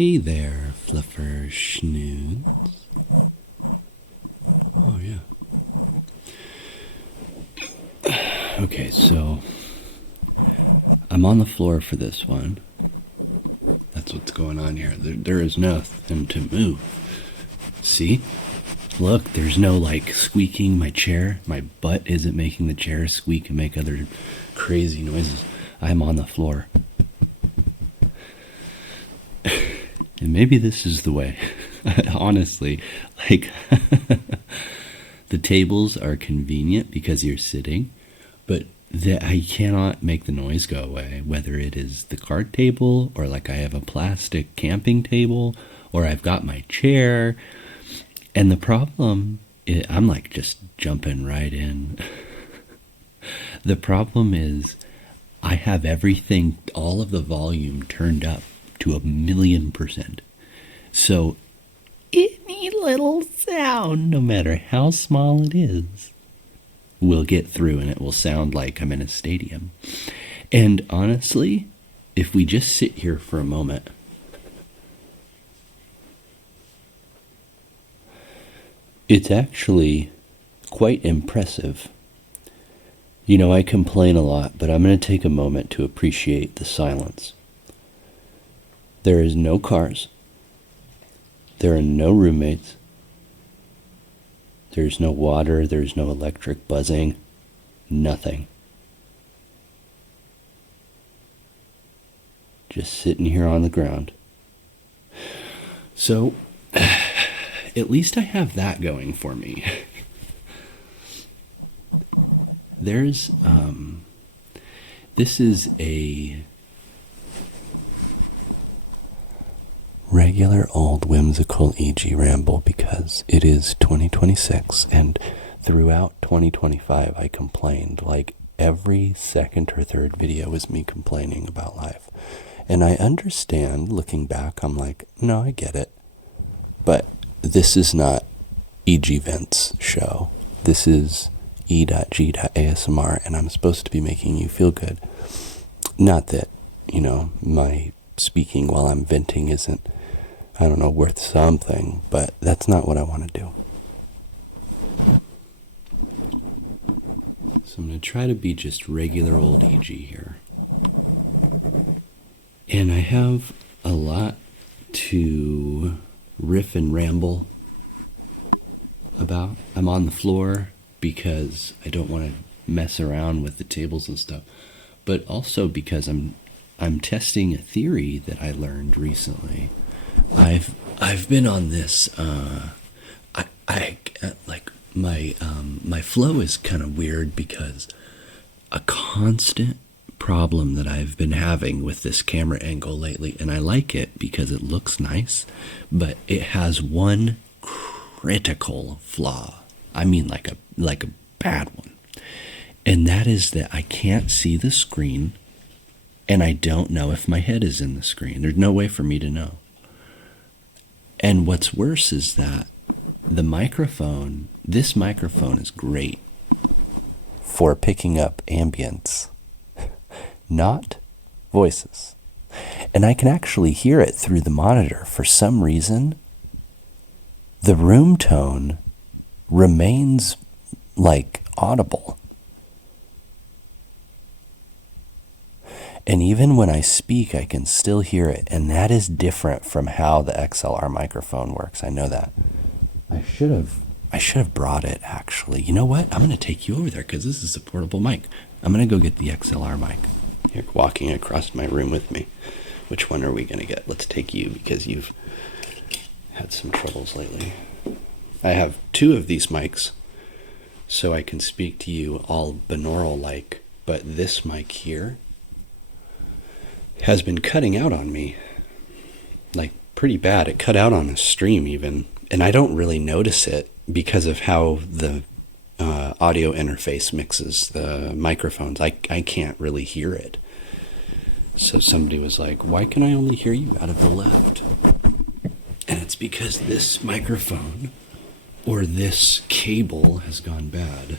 Hey there, fluffer schnoods. Oh, yeah. Okay, so I'm on the floor for this one. That's what's going on here. There is nothing to move. See? Look, there's no like squeaking my chair. My butt isn't making the chair squeak and make other crazy noises. I'm on the floor. And maybe this is the way. Honestly, like the tables are convenient because you're sitting, but I cannot make the noise go away, whether it is the card table or like I have a plastic camping table or I've got my chair. And the problem is, I'm like just jumping right in. The problem is I have everything, all of the volume turned up to 1,000,000%. So any little sound, no matter how small it is, will get through and it will sound like I'm in a stadium. And honestly, if we just sit here for a moment, it's actually quite impressive. You know, I complain a lot, but I'm going to take a moment to appreciate the silence. There is no cars. There are no roommates. There's no water. There's no electric buzzing. Nothing. Just sitting here on the ground. So, at least I have that going for me. There's, this is a regular old whimsical Egee ramble because it is 2026 and throughout 2025 I complained. Like every second or third video was me complaining about life. And I understand, looking back, I'm like, no, I get it. But this is not Egee Vent's show. This is E.G.ASMR, and I'm supposed to be making you feel good. Not that, you know, my speaking while I'm venting isn't, I don't know, worth something, but that's not what I want to do. So I'm going to try to be just regular old Egee here. And I have a lot to riff and ramble about. I'm on the floor because I don't want to mess around with the tables and stuff, but also because I'm testing a theory that I learned recently. I've been on this. I like my flow is kind of weird because a constant problem that I've been having with this camera angle lately, and I like it because it looks nice, but it has one critical flaw. I mean like a bad one. And that is that I can't see the screen and I don't know if my head is in the screen. There's no way for me to know. And what's worse is that the microphone, this microphone is great for picking up ambience, not voices. And I can actually hear it through the monitor. For some reason, the room tone remains like audible. And even when I speak, I can still hear it. And that is different from how the XLR microphone works. I know that. I should have brought it, actually. You know what? I'm going to take you over there because this is a portable mic. I'm going to go get the XLR mic. You're walking across my room with me. Which one are we going to get? Let's take you because you've had some troubles lately. I have two of these mics so I can speak to you all binaural-like, but this mic here has been cutting out on me, like pretty bad. It cut out on a stream even, and I don't really notice it because of how the audio interface mixes the microphones. I can't really hear it. So somebody was like, why can I only hear you out of the left? And it's because this microphone or this cable has gone bad.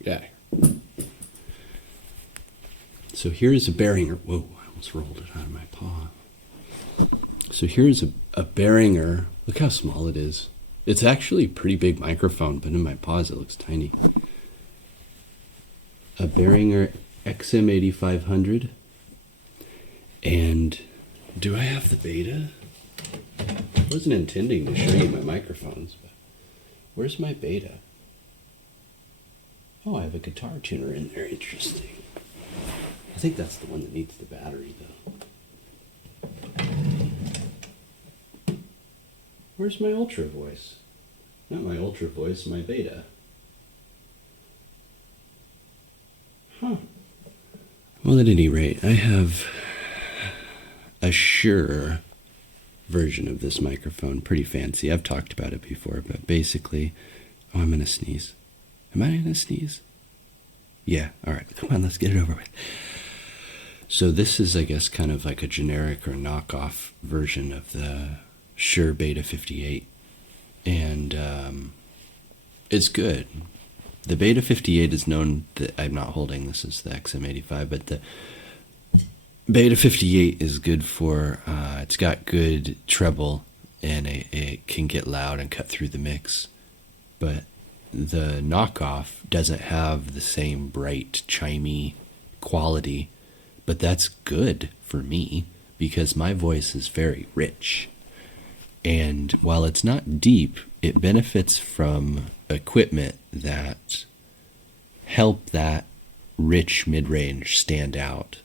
Yeah. So here's a Behringer. Whoa, I almost rolled it out of my paw. So here's a Behringer. Look how small it is. It's actually a pretty big microphone, but in my paws it looks tiny. A Behringer XM8500. And do I have the beta? I wasn't intending to show you my microphones, but where's my beta? Oh, I have a guitar tuner in there. Interesting. I think that's the one that needs the battery, though. Where's my Ultra Voice? Not my Ultra Voice, my beta. Huh. Well, at any rate, I have a Shure version of this microphone. Pretty fancy. I've talked about it before, but basically... Oh, I'm going to sneeze. Am I going to sneeze? Yeah, all right. Come on, let's get it over with. So this is, I guess, kind of like a generic or knockoff version of the Shure Beta 58. And it's good. The Beta 58 is known that I'm not holding, this is the XM85, but the Beta 58 is good for, it's got good treble, and it can get loud and cut through the mix. But the knockoff doesn't have the same bright, chimey quality, but that's good for me because my voice is very rich. And while it's not deep, it benefits from equipment that help that rich mid-range stand out.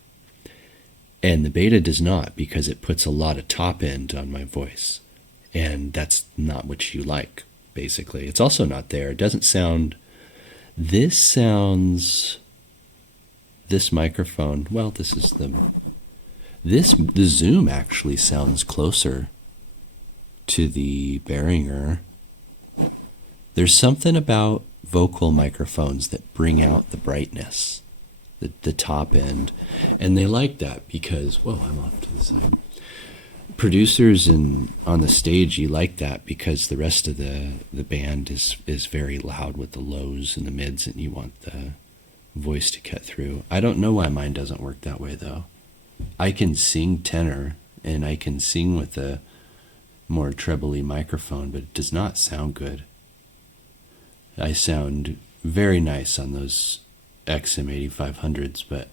And the Beta does not, because it puts a lot of top end on my voice. And that's not what you like, basically. It's also not there. It doesn't sound... This microphone, well, this is the Zoom actually sounds closer to the Behringer. There's something about vocal microphones that bring out the brightness, the top end, and they like that because, whoa, I'm off to the side. Producers on the stage, you like that because the rest of the band is very loud with the lows and the mids, and you want the voice to cut through. I don't know why mine doesn't work that way, though. I can sing tenor, and I can sing with a more trebly microphone, but it does not sound good. I sound very nice on those XM8500s, but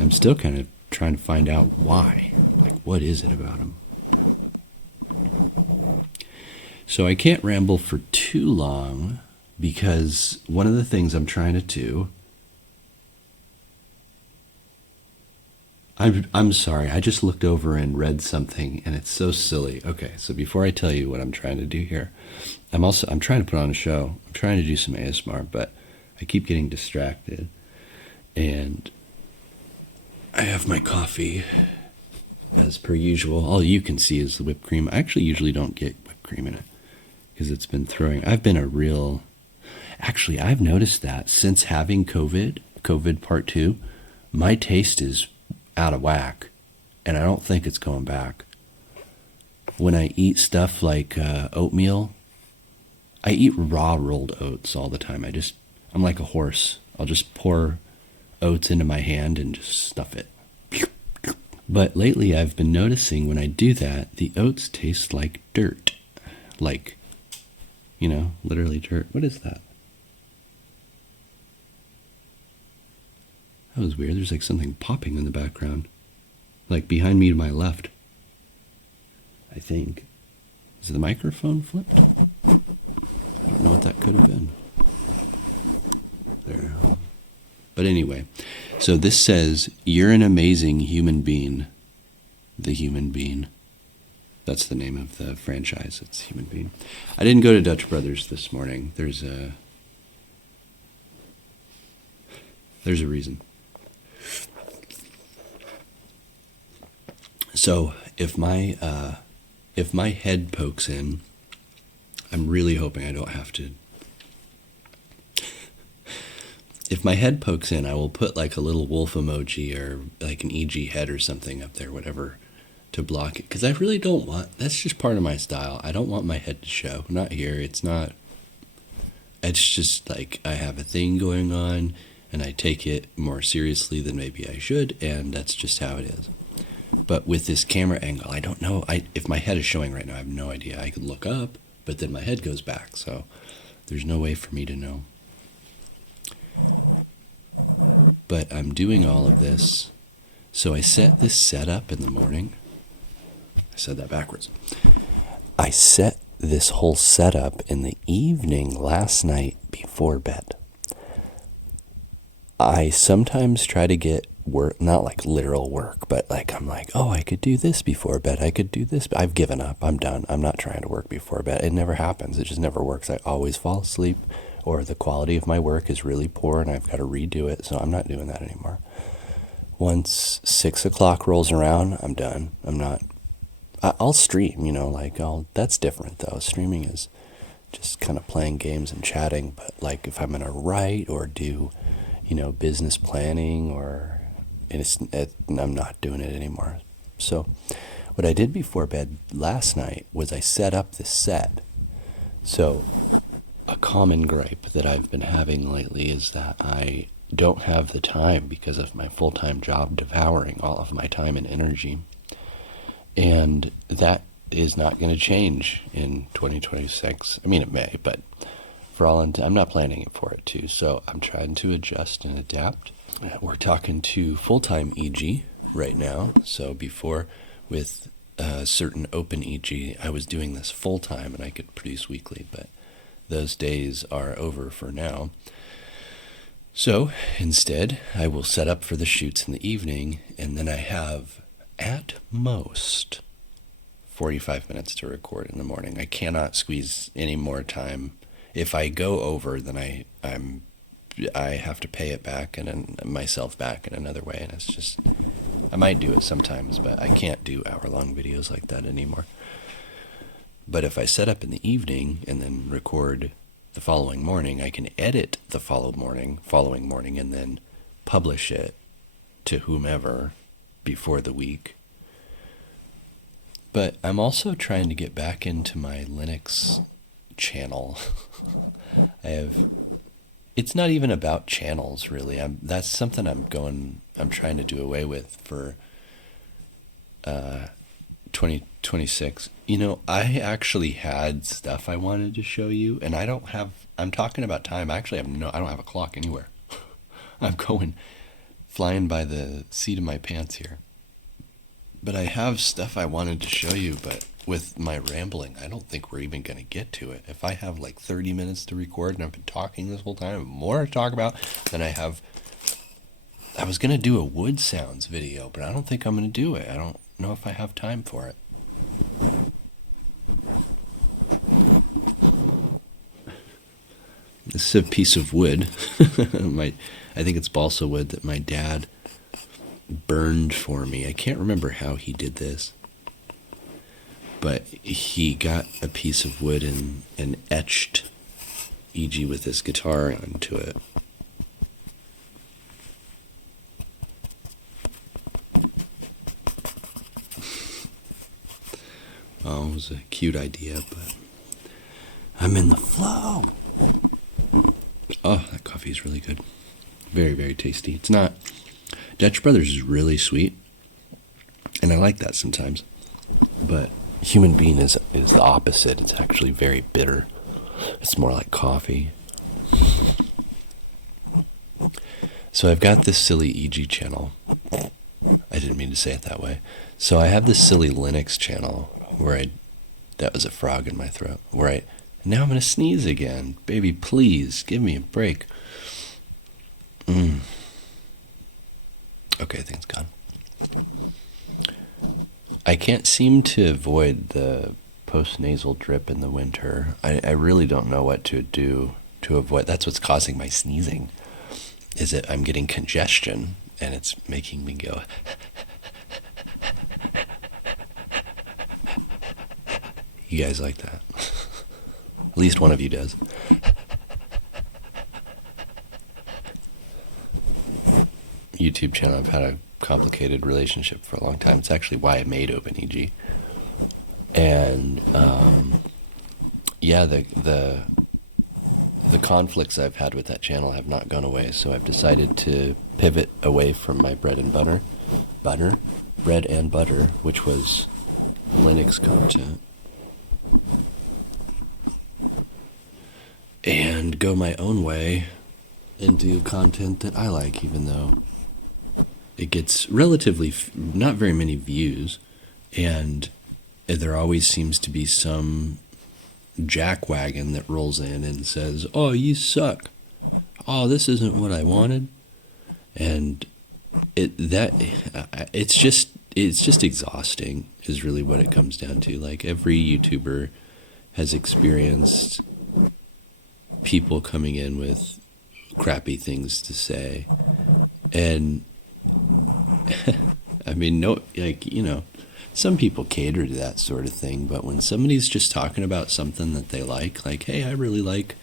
I'm still kind of trying to find out why. Like, what is it about them? So I can't ramble for too long because one of the things I'm trying to do... I'm sorry, I just looked over and read something, and it's so silly. Okay, so before I tell you what I'm trying to do here, I'm trying to put on a show. I'm trying to do some ASMR, but I keep getting distracted. And I have my coffee, as per usual. All you can see is the whipped cream. I actually usually don't get whipped cream in it, because it's been throwing... Actually, I've noticed that since having COVID part 2, my taste is out of whack, and I don't think it's going back. When I eat stuff like oatmeal, I eat raw rolled oats all the time. I'm like a horse. I'll just pour oats into my hand and just stuff it. But lately I've been noticing when I do that, the oats taste like dirt. Like, literally dirt. What is that? That was weird. There's like something popping in the background. Like behind me to my left. I think. Is the microphone flipped? I don't know what that could have been. There. But anyway, so this says, "You're an amazing human being." The Human Being. That's the name of the franchise. It's Human Being. I didn't go to Dutch Brothers this morning. There's a reason. So if my head pokes in, I'm really hoping I don't have to. If my head pokes in, I will put like a little wolf emoji or like an Egee head or something up there, whatever, to block it. Because I really don't want, that's just part of my style. I don't want my head to show. Not here. It's just like I have a thing going on. and I take it more seriously than maybe I should, and that's just how it is. But with this camera angle, I don't know. If my head is showing right now, I have no idea. I could look up, but then my head goes back, so there's no way for me to know. But I'm doing all of this. So I set this setup in the morning. I said that backwards. I set this whole setup in the evening last night before bed. I sometimes try to get work, not like literal work, but like I'm like, oh, I could do this before bed. I could do this. I've given up. I'm done. I'm not trying to work before bed. It never happens. It just never works. I always fall asleep, or the quality of my work is really poor and I've got to redo it. So I'm not doing that anymore. Once 6 o'clock rolls around, I'm done. I'll stream, that's different though. Streaming is just kind of playing games and chatting. But like if I'm going to write or do, business planning I'm not doing it anymore. So what I did before bed last night was I set up this set. So a common gripe that I've been having lately is that I don't have the time because of my full-time job devouring all of my time and energy. And that is not going to change in 2026. I mean, it may, but I'm not planning it for it to. So I'm trying to adjust and adapt. We're talking to full-time Egee right now. So before, with a certain open Egee, I was doing this full-time and I could produce weekly, but those days are over for now. So instead, I will set up for the shoots in the evening, and then I have at most 45 minutes to record in the morning. I cannot squeeze any more time. If I go over, then I have to pay it back and myself back in another way, and it's just, I might do it sometimes, but I can't do hour-long videos like that anymore. But if I set up in the evening and then record the following morning, I can edit the following morning, and then publish it to whomever before the week. But I'm also trying to get back into my Linux channel. It's not even about channels, really. That's something I'm trying to do away with for 2026. I actually had stuff I wanted to show you, and I'm talking about time. Actually, I don't have a clock anywhere. I'm flying by the seat of my pants here. But I have stuff I wanted to show you, but with my rambling, I don't think we're even going to get to it. If I have like 30 minutes to record and I've been talking this whole time, more to talk about than I have. I was going to do a wood sounds video, but I don't think I'm going to do it. I don't know if I have time for it. This is a piece of wood. I think it's balsa wood that my dad burned for me. I can't remember how he did this, but he got a piece of wood and etched Egee with his guitar onto it. Well, it was a cute idea, but I'm in the flow. Oh, that coffee is really good. Very, very tasty. It's not... Dutch Brothers is really sweet, and I like that sometimes. But Human Bean is the opposite. It's actually very bitter. It's more like coffee. So I've got this silly Egee channel. I didn't mean to say it that way. So I have this silly Linux channel that was a frog in my throat, now I'm going to sneeze again. Baby, please, give me a break. Okay, I think it's gone. I can't seem to avoid the post-nasal drip in the winter. I really don't know what to do to avoid. That's what's causing my sneezing, is that I'm getting congestion, and it's making me go... You guys like that? At least one of you does. YouTube channel, I've had a complicated relationship for a long time. It's actually why I made OpenEG. And yeah, the conflicts I've had with that channel have not gone away, so I've decided to pivot away from my bread and butter, which was Linux content, and go my own way and do content that I like, even though it gets relatively not very many views, and there always seems to be some jackwagon that rolls in and says, "Oh, you suck. Oh, this isn't what I wanted." And it's just exhausting is really what it comes down to. Like, every YouTuber has experienced people coming in with crappy things to say, and I mean, no, like, some people cater to that sort of thing, but when somebody's just talking about something that they like, hey, I really like,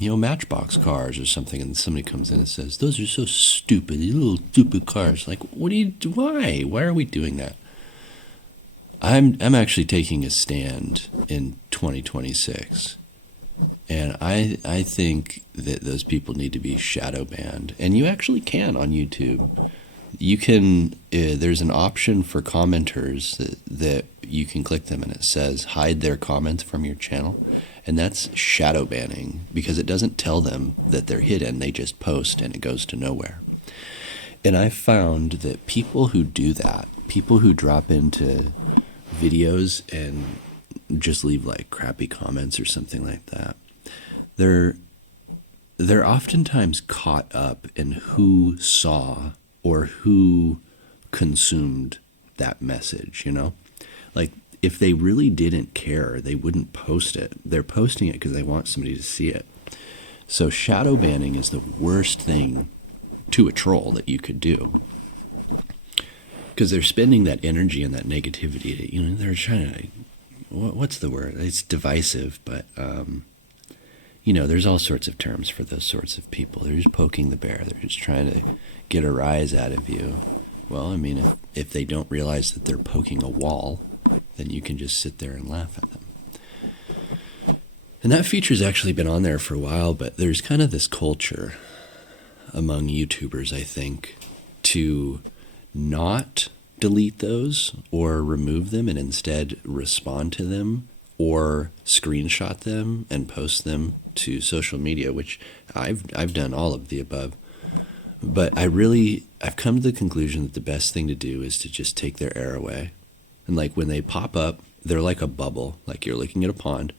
Matchbox cars or something, and somebody comes in and says, "Those are so stupid, these little stupid cars." Like, why are we doing that? I'm actually taking a stand in 2026, and I think that those people need to be shadow banned, and you actually can on YouTube. You can, there's an option for commenters that you can click them, and it says hide their comments from your channel. And that's shadow banning, because it doesn't tell them that they're hidden. They just post and it goes to nowhere. And I found that people who do that, people who drop into videos and just leave like crappy comments or something like that, they're oftentimes caught up in who saw or who consumed that message, Like, if they really didn't care, they wouldn't post it. They're posting it because they want somebody to see it. So shadow banning is the worst thing to a troll that you could do, because they're spending that energy and that negativity to, they're trying to, what's the word? It's divisive, but, there's all sorts of terms for those sorts of people. They're just poking the bear. They're just trying to get a rise out of you. Well, I mean, if they don't realize that they're poking a wall, then you can just sit there and laugh at them. And that feature's actually been on there for a while, but there's kind of this culture among YouTubers, I think, to not delete those or remove them and instead respond to them or screenshot them and post them to social media, which I've done all of the above. But I've come to the conclusion that the best thing to do is to just take their air away. And like, when they pop up, they're like a bubble, like you're looking at a pond,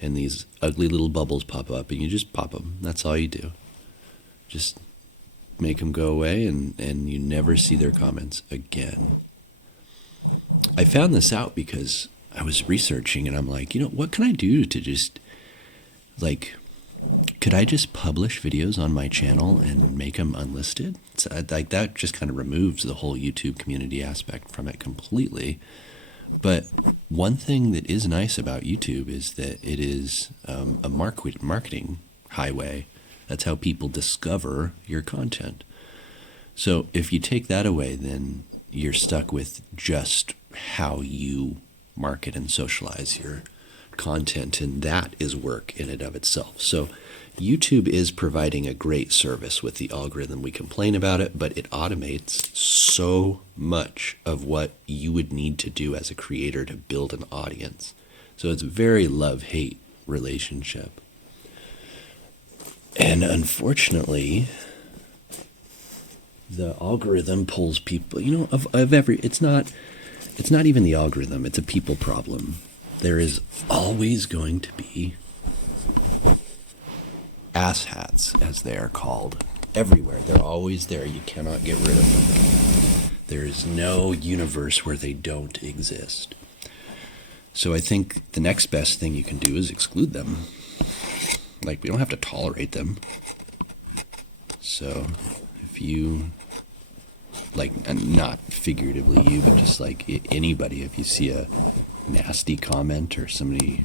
and these ugly little bubbles pop up, and you just pop them. That's all you do. Just make them go away, and you never see their comments again. I found this out because I was researching, and I'm like, what can I do to just, like, could I just publish videos on my channel and make them unlisted? So like, that just kind of removes the whole YouTube community aspect from it completely. But one thing that is nice about YouTube is that it is a marketing highway. That's how people discover your content. So if you take that away, then you're stuck with just how you market and socialize your content, and that is work in and of itself. So YouTube is providing a great service with the algorithm. We complain about it, but it automates so much of what you would need to do as a creator to build an audience. So it's a very love-hate relationship. And unfortunately, the algorithm pulls people, it's not even the algorithm, it's a people problem. There is always going to be asshats, as they are called, everywhere. They're always there. You cannot get rid of them. There is no universe where they don't exist. So I think the next best thing you can do is exclude them. Like, we don't have to tolerate them. So if you, like, and not figuratively you, but just like anybody, if you see a nasty comment or somebody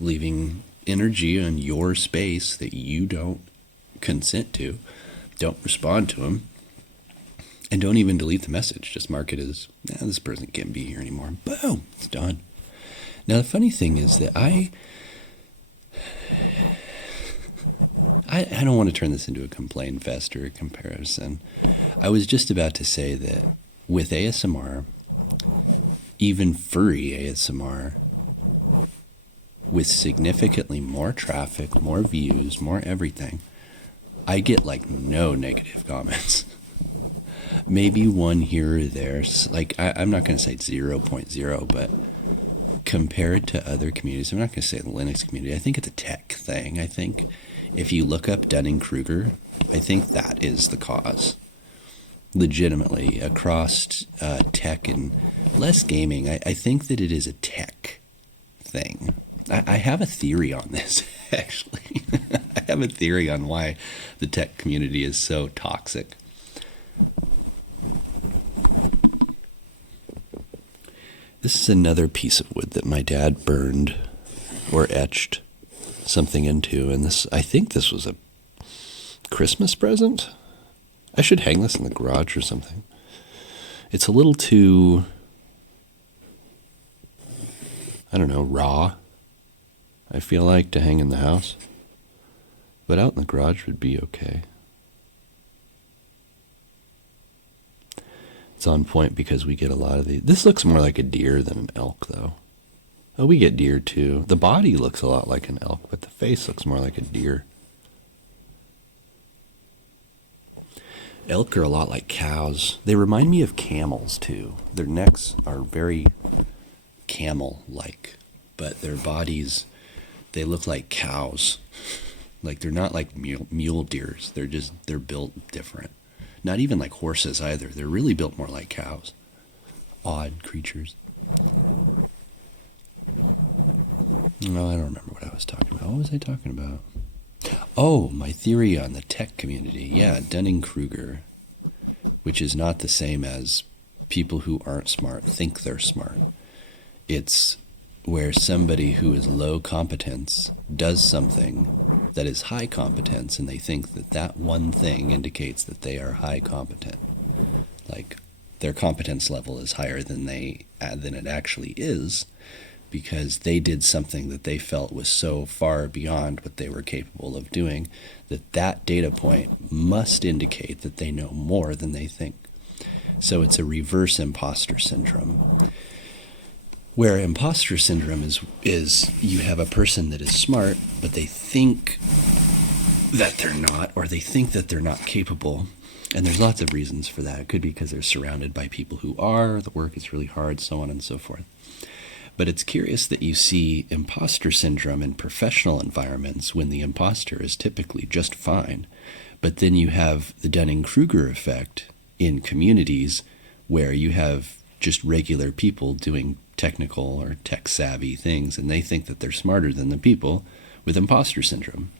leaving energy on your space that you don't consent to, don't respond to them, and don't even delete the message. Just mark it as, this person can't be here anymore. Boom, it's done. Now the funny thing is that I don't want to turn this into a complaint fest or a comparison. I was just about to say that with ASMR, even furry ASMR, with significantly more traffic, more views, more everything, I get like no negative comments. Maybe one here or there. Like, I'm not going to say 0.0, but compared to other communities, I'm not going to say the Linux community. I think it's a tech thing. I think if you look up Dunning-Kruger, I think that is the cause. Legitimately, across tech and less gaming, I think that it is a tech thing. I have a theory on this, actually. I have a theory on why the tech community is so toxic. This is another piece of wood that my dad burned or etched something into, and this, I think this was a Christmas present. I should hang this in the garage or something. It's a little too, I don't know, raw, I feel like, to hang in the house. But out in the garage would be okay. It's on point because we get a lot of these. This looks more like a deer than an elk, though. Oh, we get deer, too. The body looks a lot like an elk, but the face looks more like a deer. Elk are a lot like cows. They remind me of camels, too. Their necks are very camel-like, but their bodies, they look like cows. Like, they're not like mule deers. They're built different. Not even like horses either. They're really built more like cows. Odd creatures. No, I don't remember what I was talking about. What was I talking about? Oh, my theory on the tech community. Yeah, Dunning-Kruger, which is not the same as people who aren't smart think they're smart. It's where somebody who is low competence does something that is high competence, and they think that that one thing indicates that they are high competent. Like, their competence level is higher than it actually is, because they did something that they felt was so far beyond what they were capable of doing, that data point must indicate that they know more than they think. So it's a reverse imposter syndrome. Where imposter syndrome is you have a person that is smart, but they think that they're not, or they think that they're not capable. And there's lots of reasons for that. It could be because they're surrounded by people who are, the work is really hard, so on and so forth. But it's curious that you see imposter syndrome in professional environments when the imposter is typically just fine. But then you have the Dunning-Kruger effect in communities where you have just regular people doing technical or tech-savvy things, and they think that they're smarter than the people with imposter syndrome.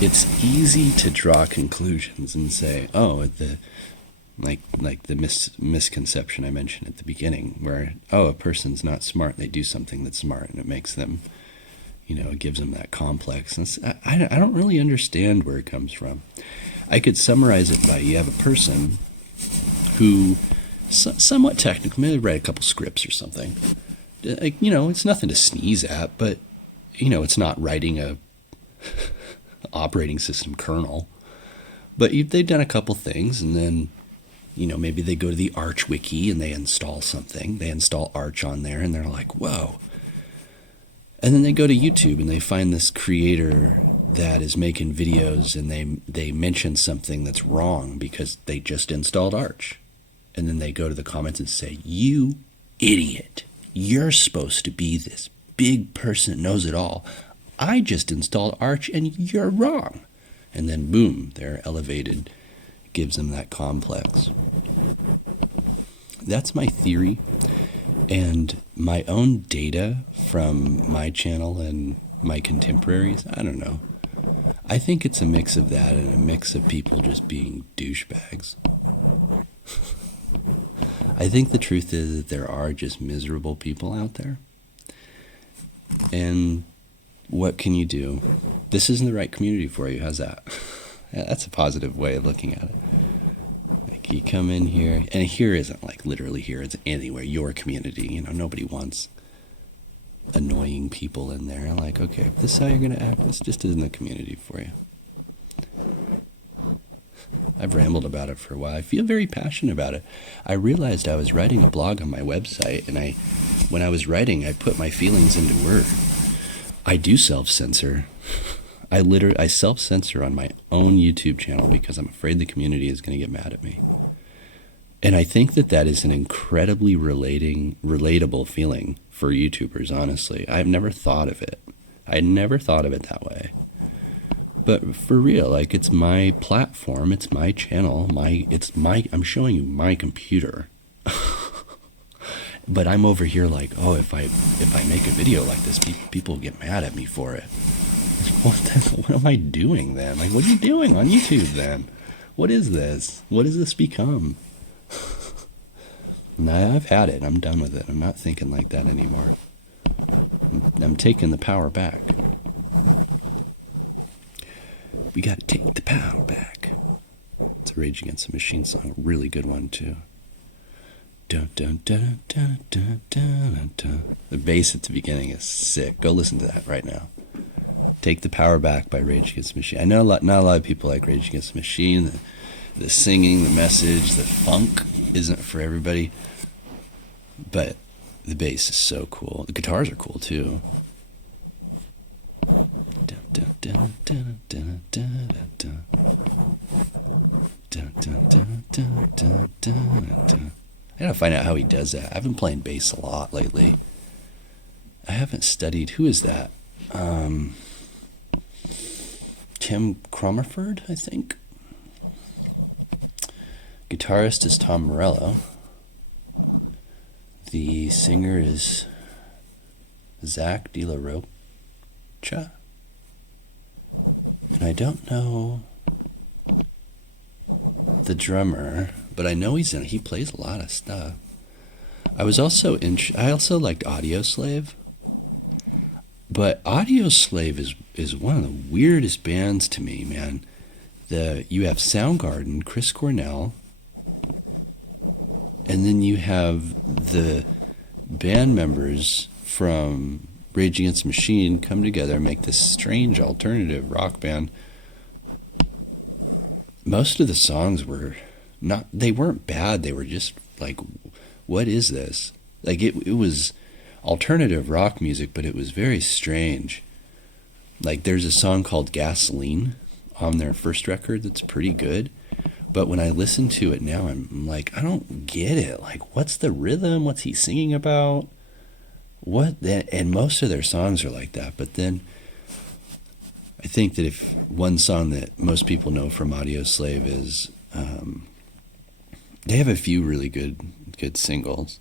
It's easy to draw conclusions and say, oh, like the misconception I mentioned at the beginning, where, oh, a person's not smart, they do something that's smart, and it makes them, it gives them that complex. And I don't really understand where it comes from. I could summarize it by, you have a person who somewhat technical, maybe write a couple scripts or something. It's nothing to sneeze at, but, it's not writing a operating system kernel. But they've done a couple things, and then, maybe they go to the Arch wiki and they install something. They install Arch on there, and they're like, whoa. And then they go to YouTube and they find this creator that is making videos, and they mention something that's wrong because they just installed Arch. And then they go to the comments and say, you idiot, you're supposed to be this big person that knows it all. I just installed Arch and you're wrong. And then boom, they're elevated, gives them that complex. That's my theory. And my own data from my channel and my contemporaries, I don't know. I think it's a mix of that and a mix of people just being douchebags. I think the truth is that there are just miserable people out there. And what can you do? This isn't the right community for you. How's that? Yeah, that's a positive way of looking at it. Like, you come in here, and here isn't like literally here, it's anywhere, your community. Nobody wants annoying people in there. I'm like, okay, if this is how you're going to act, this just isn't the community for you. I've rambled about it for a while. I feel very passionate about it. I realized I was writing a blog on my website, and when I was writing, I put my feelings into words. I do self-censor. I self-censor on my own YouTube channel because I'm afraid the community is going to get mad at me. And I think that is an incredibly relatable feeling for YouTubers, honestly. I've never thought of it. I never thought of it that way. But for real, like, it's my platform, it's my channel, I'm showing you my computer. But I'm over here like, oh, if I make a video like this, people get mad at me for it. What am I doing then? Like, what are you doing on YouTube then? What is this? What has this become? Nah, I've had it. I'm done with it. I'm not thinking like that anymore. I'm taking the power back. We gotta take the power back. It's a Rage Against the Machine song. A really good one, too. Dun, dun, dun, dun, dun, dun, dun. The bass at the beginning is sick. Go listen to that right now. Take the Power Back by Rage Against the Machine. I know not a lot of people like Rage Against the Machine. The singing, the message, the funk isn't for everybody. But the bass is so cool. The guitars are cool, too. I gotta find out how he does that. I've been playing bass a lot lately. I haven't studied. Who is that? Tim Cromerford, I think. Guitarist is Tom Morello. The singer is Zach De La Rocha. And I don't know the drummer, but I know he plays a lot of stuff. I also liked Audioslave, but Audioslave is one of the weirdest bands to me, man. You have Soundgarden, Chris Cornell, and then you have the band members from Rage Against the Machine come together and make this strange alternative rock band. Most of the songs they weren't bad. They were just like, what is this? Like, it was alternative rock music, but it was very strange. Like, there's a song called Gasoline on their first record that's pretty good. But when I listen to it now, I'm like, I don't get it. Like, what's the rhythm? What's he singing about? And most of their songs are like that. But then I think that if one song that most people know from Audioslave is, they have a few really good singles.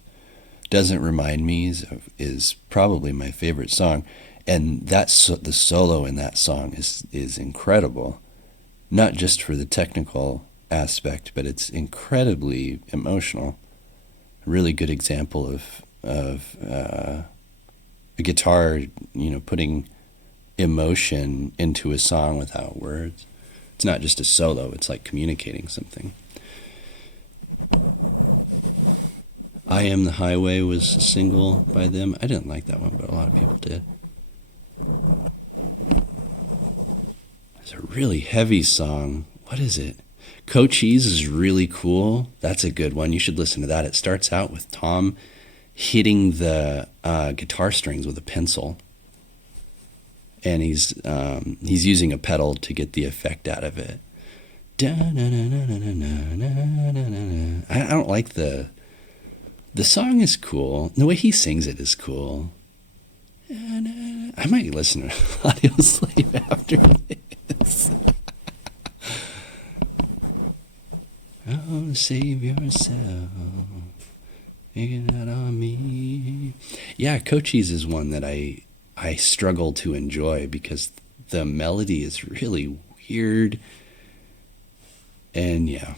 Doesn't Remind Me is probably my favorite song. And the solo in that song is incredible. Not just for the technical aspect, but it's incredibly emotional. A really good example of a guitar, putting emotion into a song without words. It's not just a solo, it's like communicating something. I Am the Highway was a single by them. I didn't like that one, but a lot of people did. It's a really heavy song. What is it? Cochise is really cool. That's a good one. You should listen to that. It starts out with Tom hitting the guitar strings with a pencil, and he's using a pedal to get the effect out of it. I don't like the song is cool. The way he sings it is cool. I might listen to Audioslave after this. Oh, save yourself. Figure that on me. Yeah, Cochise is one that I struggle to enjoy because the melody is really weird. And yeah.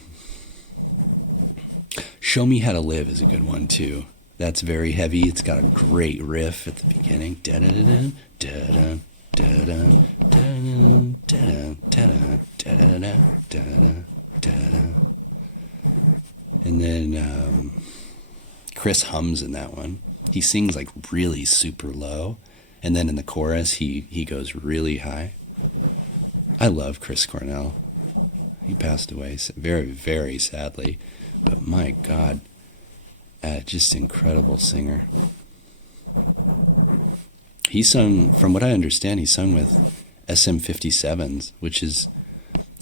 Show Me How to Live is a good one too. That's very heavy. It's got a great riff at the beginning. Da-da-da-da, da-da, da-da, da-da, da-da, da-da, da-da, da-da, da-da. And then Chris hums in that one. He sings like really super low, and then in the chorus he goes really high. I love Chris Cornell. He passed away very, very sadly, but my God, just incredible singer. He sung, from what I understand, he sung with SM57s, which is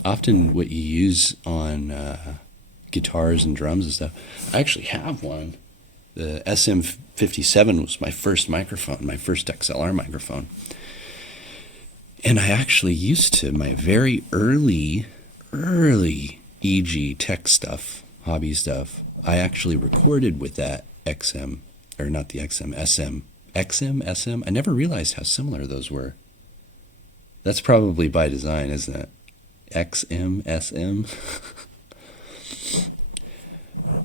often what you use on guitars and drums and stuff. I actually have one. The SM57 was my first microphone, my first XLR microphone. And I actually used to, my very early Egee tech stuff, hobby stuff, I actually recorded with that XM, or not the XM, SM. I never realized how similar those were. That's probably by design, isn't it? XM, SM.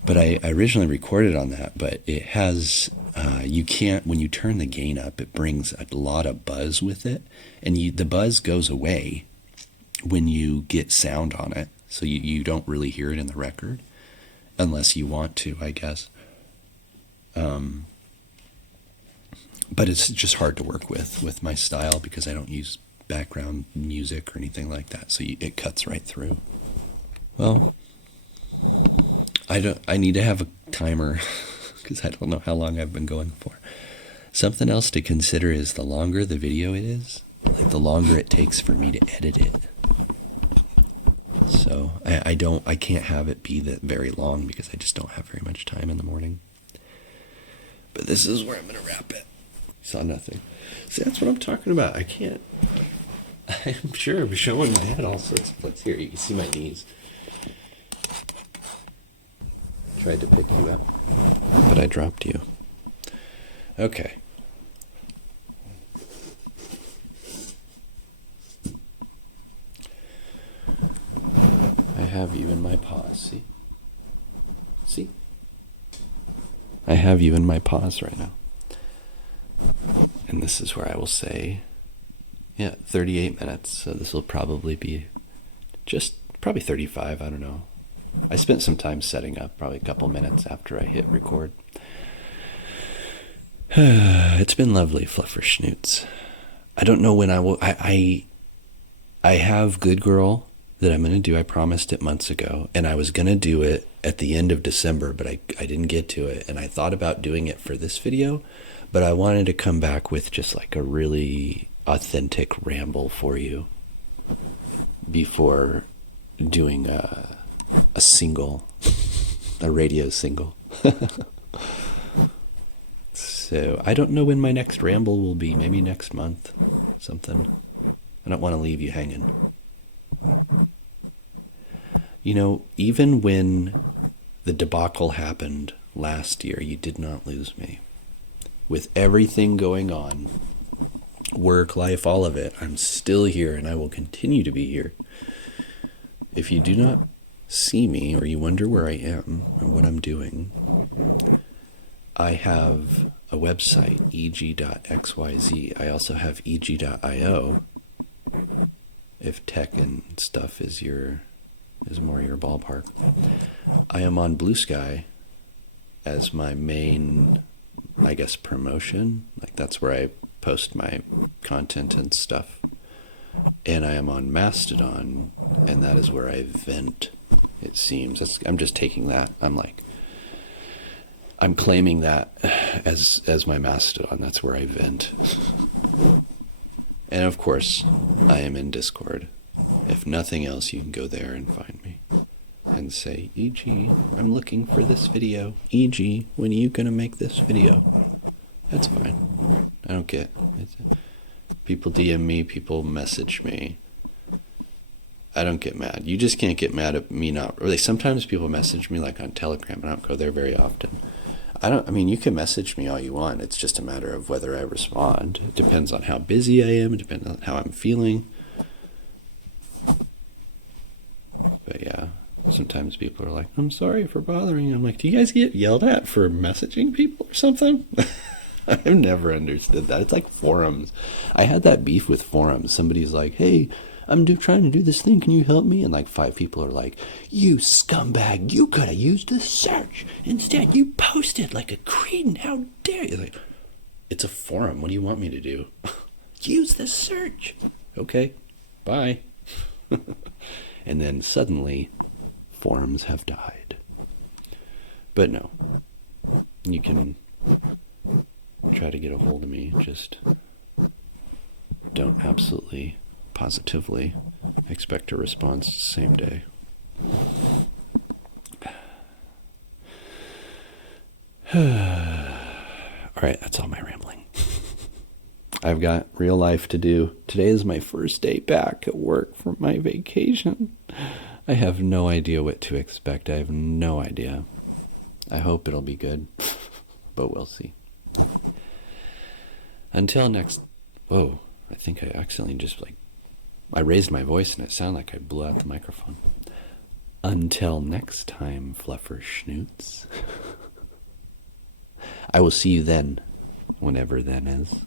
But I originally recorded on that, but it has, you can't, when you turn the gain up, it brings a lot of buzz with it. And the buzz goes away when you get sound on it. So you don't really hear it in the record, unless you want to, I guess. But it's just hard to work with my style because I don't use background music or anything like that. So it cuts right through. Well, I need to have a timer because I don't know how long I've been going for. Something else to consider is the longer the video it is, like the longer it takes for me to edit it. So I can't have it be that very long because I just don't have very much time in the morning. But this is where I'm going to wrap it. Saw nothing. See, that's what I'm talking about. I can't. I'm sure I'm showing my head all sorts of places. Here, you can see my knees. Tried to pick you up, but I dropped you. Okay. I have you in my paws, see? See? I have you in my paws right now. And this is where I will say, 38 minutes. So this will probably be probably 35, I don't know. I spent some time setting up, probably a couple minutes after I hit record. It's been lovely, Fluffer Schnoots. I don't know when I will. I have Good Girl that I'm going to do. I promised it months ago, and I was going to do it at the end of December, but I didn't get to it. And I thought about doing it for this video, but I wanted to come back with just like a really authentic ramble for you before doing a single, a radio single. So I don't know when my next ramble will be. Maybe next month, something. I don't want to leave you hanging. You know, even when the debacle happened last year, you did not lose me. With everything going on, work, life, all of it, I'm still here and I will continue to be here. If you do not see me or you wonder where I am or what I'm doing, I have a website, egee.xyz. I also have egee.io if tech and stuff is more your ballpark. I am on Blue Sky as my main, I guess, promotion. Like that's where I post my content and stuff. And I am on Mastodon, and that is where I vent, it seems. I'm just taking that. I'm claiming that as my Mastodon. That's where I vent. And of course, I am in Discord. If nothing else, you can go there and find me and say, Egee, I'm looking for this video. Egee, when are you going to make this video? That's fine. I don't get it. People DM me, people message me. I don't get mad. You just can't get mad at me not really. Sometimes people message me like on Telegram, and I don't go there very often. You can message me all you want. It's just a matter of whether I respond. It depends on how busy I am. It depends on how I'm feeling. But yeah, sometimes people are like, I'm sorry for bothering you. I'm like, do you guys get yelled at for messaging people or something? I've never understood that. It's like forums. I had that beef with forums. Somebody's like, hey, I'm trying to do this thing. Can you help me? And like 5 people are like, you scumbag, you could have used the search. Instead, you posted like a cretin. How dare you? Like, it's a forum. What do you want me to do? Use the search. Okay, bye. And then suddenly, forums have died. But no, you can try to get a hold of me. Just don't absolutely, positively expect a response the same day. All right, that's all my rambling. I've got real life to do. Today is my first day back at work from my vacation. I have no idea what to expect. I have no idea. I hope it'll be good, but we'll see. Until next... Whoa, I think I accidentally just I raised my voice and it sounded like I blew out the microphone. Until next time, fluffer schnoots. I will see you then, whenever then is.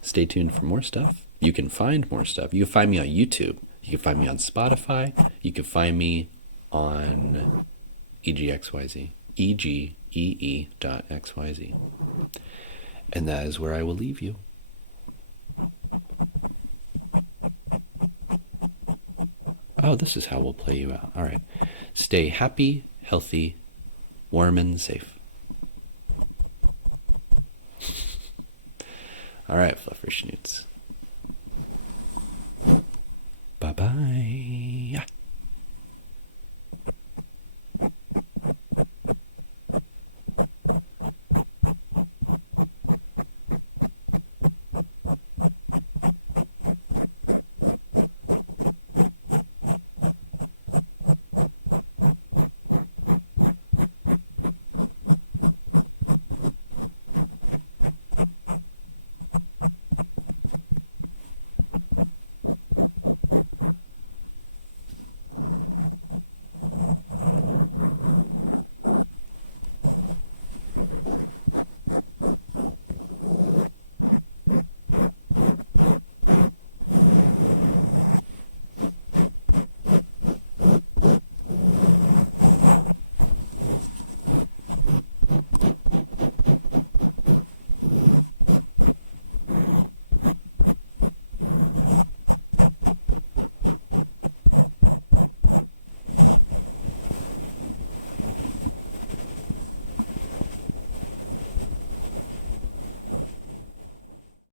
Stay tuned for more stuff. You can find more stuff. You can find me on YouTube. You can find me on Spotify. You can find me on EGXYZ. EGEE.xyz. And that is where I will leave you. Oh, this is how we'll play you out. All right. Stay happy, healthy, warm, and safe. All right, fluffer schnoots. Bye-bye.